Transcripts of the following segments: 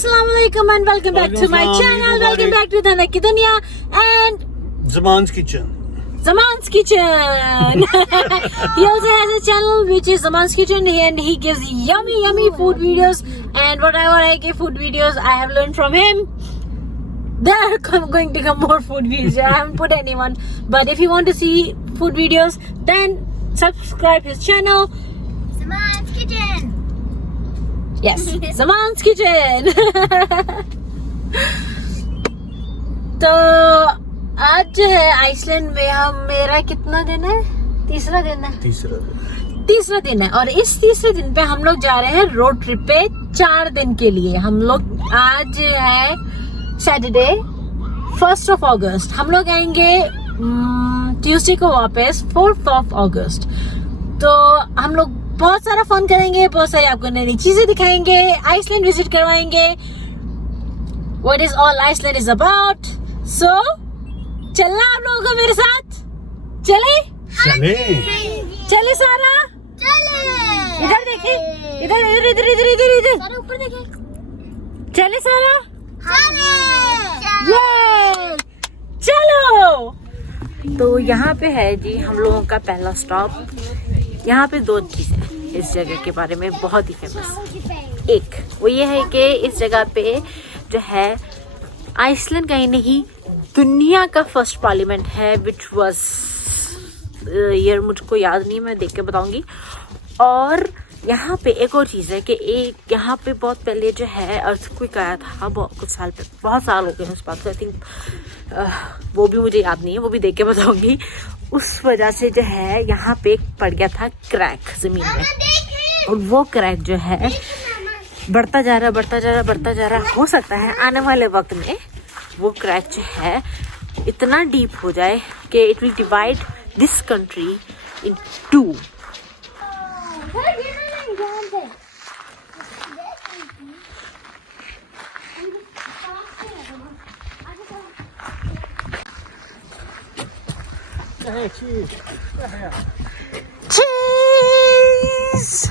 Assalamualaikum and welcome back to my channel. Welcome back to Dhanak Ki Dunya and Zaman's Kitchen. Zaman's Kitchen. He also has a channel which is Zaman's Kitchen and he gives yummy food videos, and whatever I give food videos I have learned from him. There are going to come more food videos. I haven't put anyone, but if you want to see food videos then subscribe his channel. Zaman's Kitchen. Yes, Zaman's Kitchen. तो आज जो है Iceland में मेरा कितना दिन है? तीसरा दिन है। तीसरा दिन है और इस तीसरे दिन पे हम लोग जा रहे हैं रोड ट्रिप पे 4 दिन के लिए। हम लोग आज है सैटरडे 1 अगस्त। हम लोग आएंगे ट्यूसडे को वापस 4 अगस्त। तो हम लोग बहुत सारा फन करेंगे, बहुत सारी आपको नई नई चीजें दिखाएंगे, आइसलैंड विजिट करवाएंगे। What is all Iceland is about? So चलना आप लोगों को मेरे साथ? चले सारा? इधर देखिए, इधर सारा ऊपर देखे। चले सारा? चले। चलो। तो यहाँ पे है जी हम लोगों का पहला स्टॉप। यहाँ पे 2 चीजें इस जगह के बारे में बहुत ही फेमस। एक वो ये है कि इस जगह पे जो है आइसलैंड कहीं नहीं दुनिया का फर्स्ट पार्लियामेंट है, विच वाज ईयर मुझको याद नहीं, मैं देख के बताऊंगी। और यहाँ पे एक और चीज़ है कि एक यहाँ पे बहुत पहले जो है अर्थक्वेक आया था, कुछ साल पे, बहुत साल हो गए उस बात को। आई थिंक वो भी मुझे याद नहीं है, वो भी देख के बताऊंगी। उस वजह से जो है यहाँ पे पड़ गया था क्रैक जमीन में, और वो क्रैक जो है बढ़ता जा रहा। हो सकता है आने वाले वक्त में वो क्रैक जो है इतना डीप हो जाए कि it will divide this country in 2। Cheese!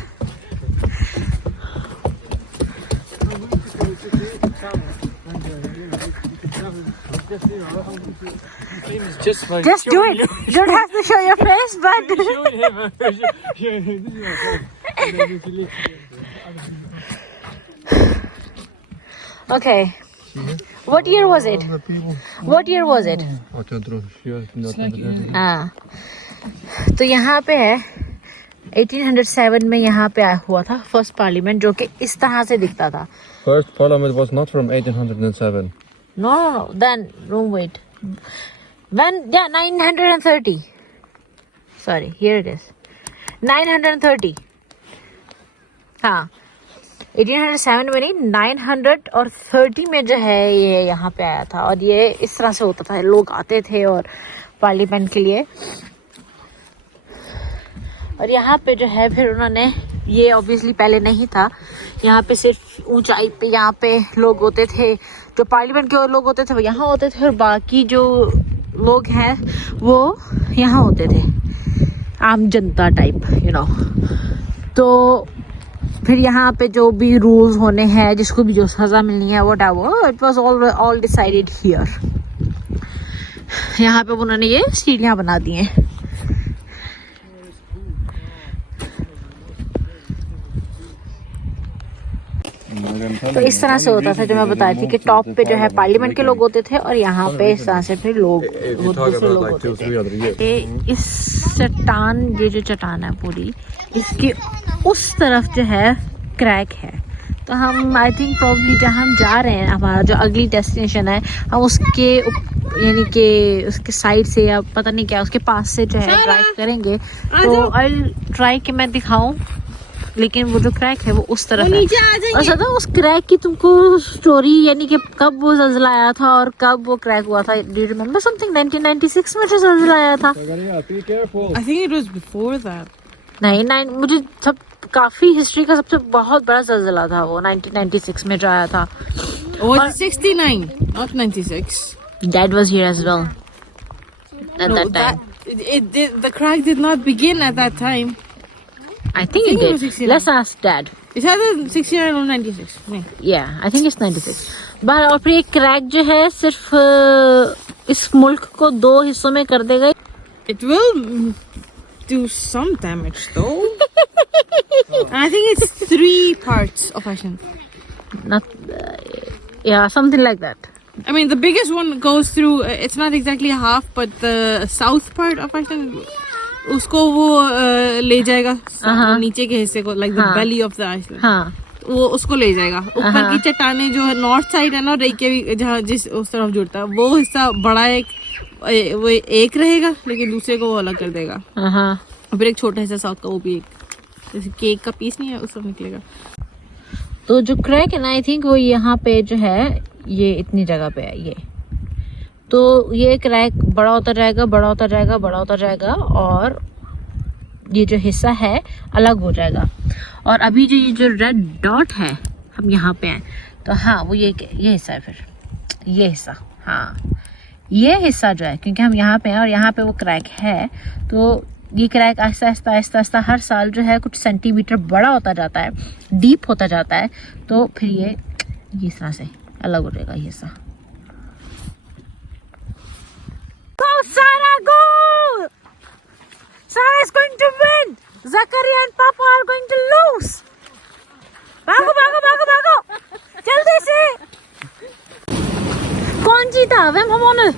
Just do it. You don't have to show your face, but okay. What year was it? तो यहाँ पे है 1807 में यहाँ पे आया हुआ था फर्स्ट पार्लियामेंट, जो कि इस तरह से दिखता था। First parliament was not from 1807. No. Then wait. When 930. Sorry, here it is. 930. हाँ, 1807 में नहीं, 930 में जो है ये यहाँ पे आया था। और ये इस तरह से होता था, लोग आते थे और पार्लियामेंट के लिए। और यहाँ पे जो है फिर उन्होंने, ये ऑब्वियसली पहले नहीं था, यहाँ पे सिर्फ ऊंचाई पे यहाँ पे लोग होते थे, जो पार्लियामेंट के लोग होते थे वो यहाँ होते थे, और बाकी जो लोग हैं वो यहाँ होते थे, आम जनता टाइप, यू नो। तो फिर यहाँ पे जो भी रूल्स होने हैं, जिसको भी जो सज़ा मिलनी है, whatever, it was all decided here. यहाँ पे उन्होंने ये सीढ़ियाँ बना दी हैं। तो इस तरह से होता था, जो मैं बता रही थी कि टॉप पे जो है पार्लियामेंट के लोग होते थे, और यहाँ पे इस तरह से फिर लोग दूसरे लोग होते थे। इस चट्टान, ये जो चट्टान है पूरी, इसकी उस तरफ जो है क्रैक है। तो हम आई थिंक प्रॉब्ली जहाँ हम जा रहे हैं, हमारा जो अगली डेस्टिनेशन है, हम उसके यानी कि उसके साइड से या पता नहीं क्या उसके पास से जो है ड्राइव करेंगे। तो आई ट्राई कि मैं दिखाऊं, लेकिन वो जो क्रैक है वो उस तरफ है। और सदा उस क्रैक की तुमको स्टोरी, यानी कि कब वो ज़लज़ला आया था और कब वो क्रैक हुआ था, डू यू रिमेम्बर समथिंग? 1996 में जो ज़लज़ला आया था। I think it was before that. नहीं, मुझे सब काफी हिस्ट्री का सबसे बहुत बड़ा ज़लज़ला था वो 1996 में जो आया था। Was it 69? Not 96. Dad was here as well at that time. The crack did not begin at that time. I think it did. Let's ask Dad. It's either 69 or 96. नहीं. Yeah, I think it's 96. और फिर ये crack जो है सिर्फ इस मुल्क को 2 हिस्सों में कर देगा. It will do some damage though. I think it's 3 parts of Iceland. Not, yeah, something like that. I mean, the biggest one goes through. It's not exactly half, but the south part of Iceland. उसको वो ले जाएगा नीचे के हिस्से को, like the belly of the Iceland. हाँ. वो उसको ले जाएगा. ऊपर की चट्टाने जो नॉर्थ साइड है ना, रेकयाविक जहाँ जिस उस तरफ जुड़ता है, वो हिस्सा बड़ा वो एक रहेगा, लेकिन दूसरे को वो अलग कर देगा. फिर एक छोटा हिस्सा साउथ का, वो भी एक जैसे केक का पीस नहीं है, उस तरफ निकलेगा. तो जो क्रैक है ना, आई थिंक वो यहाँ पे जो है ये इतनी जगह पे है ये. तो ये क्रैक बड़ा होता जाएगा, बड़ा होता जाएगा, बड़ा होता जाएगा, और ये जो हिस्सा है अलग हो जाएगा. और अभी जो ये जो रेड डॉट है, हम यहाँ पे हैं, तो हाँ वो ये हिस्सा है. फिर ये हिस्सा, हाँ ये हिस्सा जो है, क्योंकि हम यहाँ पे हैं और यहाँ पे वो क्रैक है, तो ये क्रैक आहिस्ता आहिस्ता आहिस्ता आहिस्ता हर साल जो है कुछ सेंटीमीटर बड़ा होता जाता है, डीप होता जाता है. तो फिर ये इस तरह से अलग हो जाएगा ये हिस्सा. Sarah, go! Sarah is going to win. Zakaria and Papa are going to lose. भागो भागो भागो भागो, जल्दी से. कौन जीता? Vem har vunnit?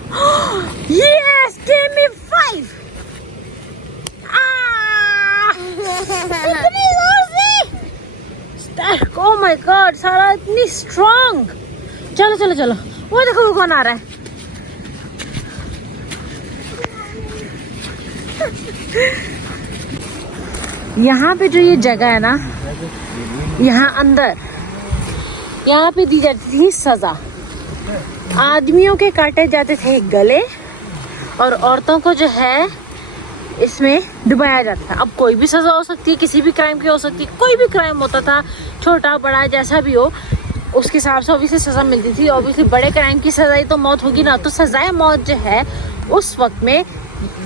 Yes, give me 5. इतनी जोर से. Oh my God, सारा इतनी strong. चलो चलो चलो, वो देखो वो कौन आ रहा है. यहाँ पे जो ये जगह है ना, यहाँ अंदर, यहाँ पे दी जाती थी सजा. आदमियों के काटे जाते थे गले, और औरतों को जो है इसमें डुबाया जाता था. अब कोई भी सजा हो सकती है, किसी भी क्राइम की हो सकती है, कोई भी क्राइम होता था, छोटा बड़ा जैसा भी हो, उसके हिसाब से ऑब्वियसली सजा मिलती थी. ऑब्वियसली बड़े क्राइम की सजाई तो मौत होगी ना, तो सजाए मौत जो है उस वक्त में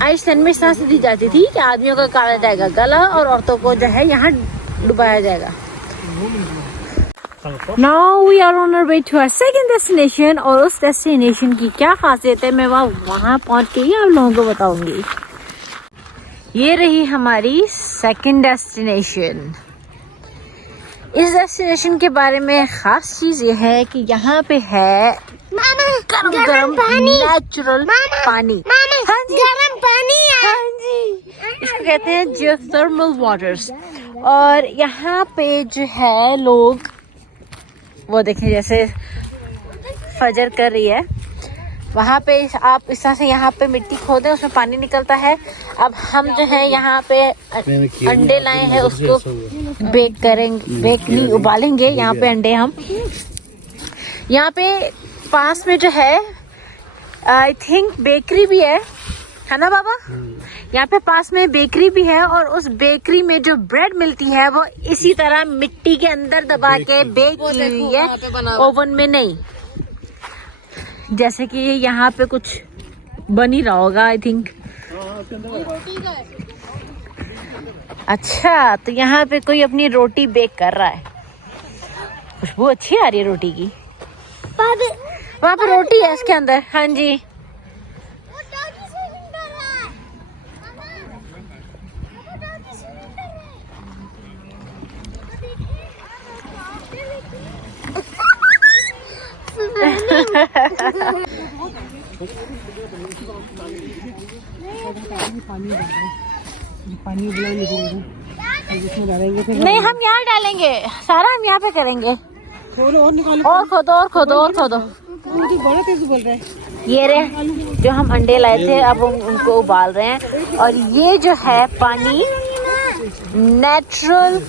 आइसलैंड में इस तरह से दी जाती थी कि आदमियों का काटा जाएगा गला, और औरतों को जो है यहाँ डुबाया जाएगा. Now we are on our way to our second destination, और उस डेस्टिनेशन की क्या खासियत है मैं वहाँ पहुँच के ही आप लोगों को बताऊंगी. ये रही हमारी सेकंड डेस्टिनेशन. इस डेस्टिनेशन के बारे में खास चीज ये है कि यहाँ पे है गरम नेचुरल पानी. हाँ जी, गरम पानी है. हाँ जी, इसको कहते हैं जियोथर्मल वाटर्स. और यहाँ पे जो है लोग, वो देखें जैसे फजर कर रही है, वहाँ पे आप इस तरह से यहाँ पे मिट्टी खोदें, उसमें पानी निकलता है. अब हम जो है यहाँ पे अंडे लाए हैं, उसको बेक करेंगे, बेक नहीं उबालेंगे यहाँ पे अंडे हम. यहाँ पे पास में जो है आई थिंक बेकरी भी है ना बाबा? यहाँ पे पास में बेकरी भी है, और उस बेकरी में जो ब्रेड मिलती है वो इसी तरह मिट्टी के अंदर दबा के बेक की हुई है, ओवन में नहीं. जैसे कि यहाँ पे कुछ बन ही रहा होगा आई थिंक. अच्छा, तो यहाँ पे कोई अपनी रोटी बेक कर रहा है. खुशबू अच्छी आ रही है रोटी की. वहाँ पे रोटी है इसके अंदर. हाँ जी, नहीं हम यहाँ डालेंगे सारा, हम यहाँ पे करेंगे. और खोदो और खोदो और खोदो. बोल रहे हैं. ये रहे जो हम अंडे लाए थे, अब हम उनको उबाल रहे हैं. और ये जो है पानी नेचुरल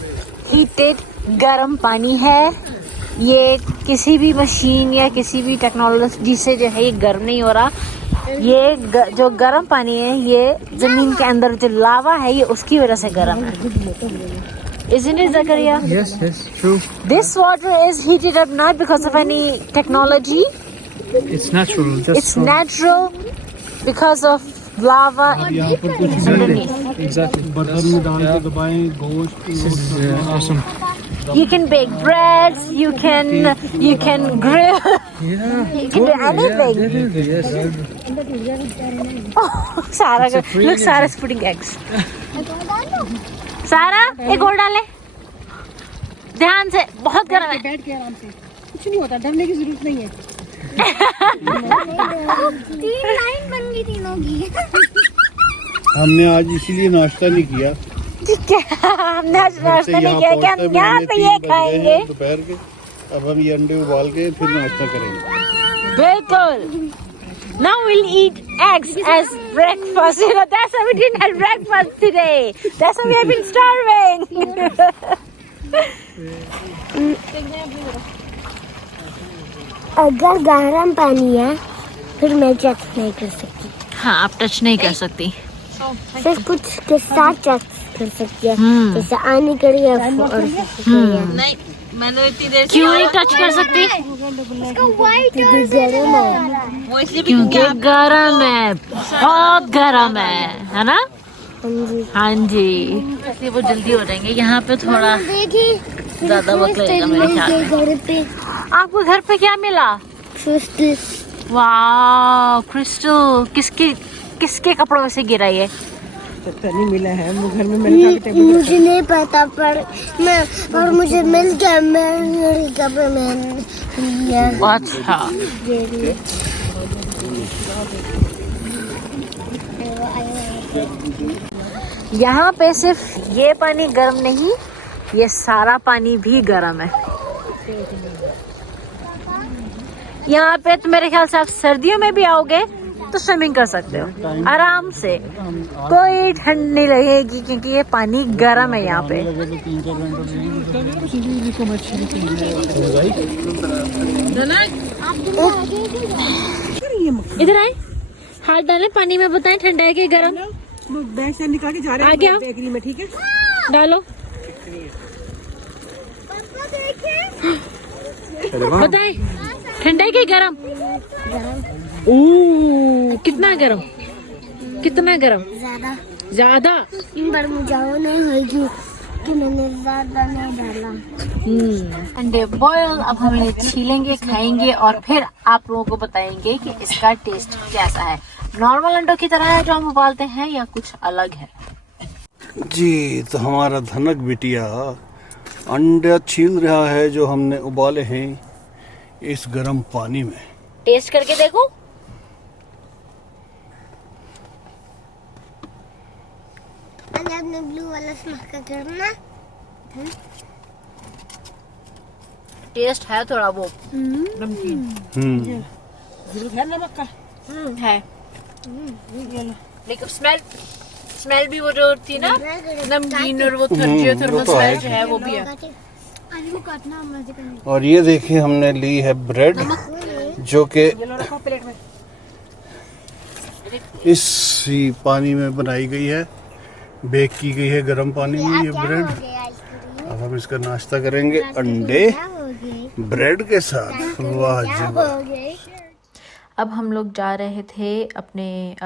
हीटेड गर्म पानी है. ये किसी भी मशीन या किसी भी टेक्नोलॉजी से जो है ये गर्म नहीं हो रहा. ये जो गर्म पानी है, ये जमीन के अंदर जो लावा है, ये उसकी वजह से गर्म है. Isn't it, Zakaria? Yes, true. This water is heated up not because of any technology. It's natural. It's natural because of lava underneath. Exactly. बर्तन में डाल के दबाएं, गोश्त. This is awesome. You can bake breads, you can grill, you can do anything. Sarah, look, Sarah's putting eggs. Sarah, एक और डाले, ध्यान से, बहुत गर्म है. बैठ के आराम से, कुछ नहीं होता, डरने की जरूरत नहीं है. 3 लाइन बन गई तीनों की. हमने आज इसीलिए नाश्ता नहीं किया. ठीक है, हमने आज नाश्ता नहीं किया कि हम यहाँ पे ये खाएंगे. दोपहर के अब हम ये अंडे उबाल के फिर नाश्ता करेंगे. बिल्कुल. Now we'll eat eggs as breakfast. You know, that's why we didn't have breakfast today. That's why we have been starving. अगर गर्म पानी है फिर मैं टच नहीं कर सकती. हाँ, आप टच नहीं कर सकती. सिर्फ कुछ के साथ टच कर सकती है, जैसे आने करी है और नहीं, मैंने इतनी देर क्यों नहीं टच कर सकती? गर्म है. वो इसलिए भी क्योंकि गरम है, बहुत गरम है ना? हाँ जी. इसलिए वो जल्दी हो जाएंगे. यहाँ पे थोड़ा ज्यादा वक्त लगेगा मेरे ख्याल में. घर पे आपको घर पे क्या मिला? क्रिस्टल. वाह, क्रिस्टल. किसके कपड़ों में से गिरा ये? पता नहीं मिला है, वो घर में मैंने कहा टेबल मुझे नहीं पता पर मैं और मुझे मिल गया. मैं कपड़े में लिया. अच्छा. यहाँ पे सिर्फ ये पानी गर्म नहीं, ये सारा पानी भी गर्म है. यहाँ पे तो मेरे ख्याल से आप सर्दियों में भी आओगे तो स्विमिंग कर सकते हो आराम से, कोई ठंड नहीं लगेगी क्योंकि ये पानी गर्म है यहाँ पे. इधर आए, हाथ डालें पानी में, बताएं ठंडा है कि गर्म. बैग से निकाल के जा रहे आ गया? हैं बेकरी में. ठीक है, डालो. बताएं ठंडा है कि गर्म? ओह, कितना गरम, कितना गरम? ज्यादा. पर मुझे वो नहीं होगी कि मैंने ज्यादा नहीं डाला. अंडे बॉयल अब हम इन्हें छीलेंगे, खाएंगे और फिर आप लोगों को बताएंगे कि इसका टेस्ट कैसा है. नॉर्मल अंडों की तरह है जो हम उबालते हैं या कुछ अलग है? जी, तो हमारा धनक बिटिया अंडा छील रहा है जो हमने उबाले हैं इस गर्म पानी में. टेस्ट करके देखो. अपने ब्लू वाला स्मोक करना. टेस्ट है थोड़ा वो नमकीन जरूर है नमक का. है, लेकिन स्मेल भी वो जो थी ना नमकीन और वो थर्मल स्मेल जो है वो भी है. आलू काटना मजे करने. और ये देखिए हमने ली है ब्रेड जो कि प्लेट में इसी पानी में बनाई गई है, बेक की गई है गर्म पानी में ये ब्रेड. अब हम इसका नाश्ता करेंगे अंडे ब्रेड के साथ. वाह जी वाह. अब हम लोग जा रहे थे अपने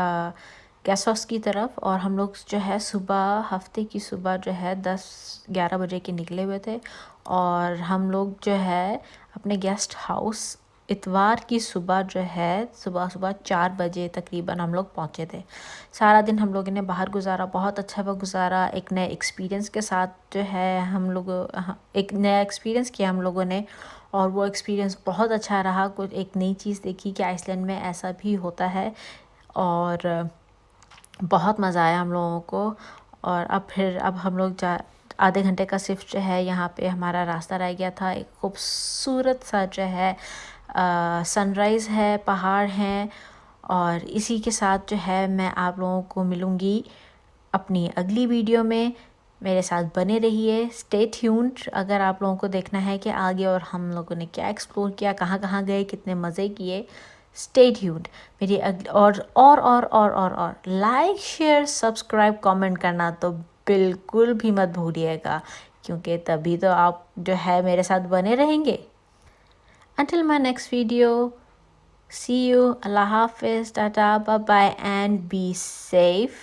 गेस्ट हाउस की तरफ और हम लोग जो है सुबह, हफ्ते की सुबह जो है 10-11 बजे के निकले हुए थे और हम लोग जो है अपने गेस्ट हाउस इतवार की सुबह जो है सुबह 4 बजे तकरीबन हम लोग पहुँचे थे. सारा दिन हम लोगों ने बाहर गुजारा, बहुत अच्छा वक्त गुजारा. एक नए एक्सपीरियंस के साथ जो है हम लोग एक नया एक्सपीरियंस किया हम लोगों ने और वो एक्सपीरियंस बहुत अच्छा रहा. कुछ एक नई चीज़ देखी कि आइसलैंड में ऐसा भी होता है और बहुत मज़ा आया हम लोगों को. और अब हम लोग आधे घंटे का सिर्फ जो है यहाँ पे हमारा रास्ता रह गया था. एक खूबसूरत सा जो है सनराइज़ है, पहाड़ हैं और इसी के साथ जो है मैं आप लोगों को मिलूँगी अपनी अगली वीडियो में. मेरे साथ बने रहिए, स्टे ट्यून्ड. अगर आप लोगों को देखना है कि आगे और हम लोगों ने क्या एक्सप्लोर किया, कहाँ कहाँ गए, कितने मज़े किए, स्टे ट्यून्ड. मेरी और लाइक, शेयर, सब्सक्राइब, कमेंट करना तो बिल्कुल भी मत भूलिएगा क्योंकि तभी तो आप जो है मेरे साथ बने रहेंगे. Until my next video, see you. Allah Hafiz, tata, bye bye and be safe.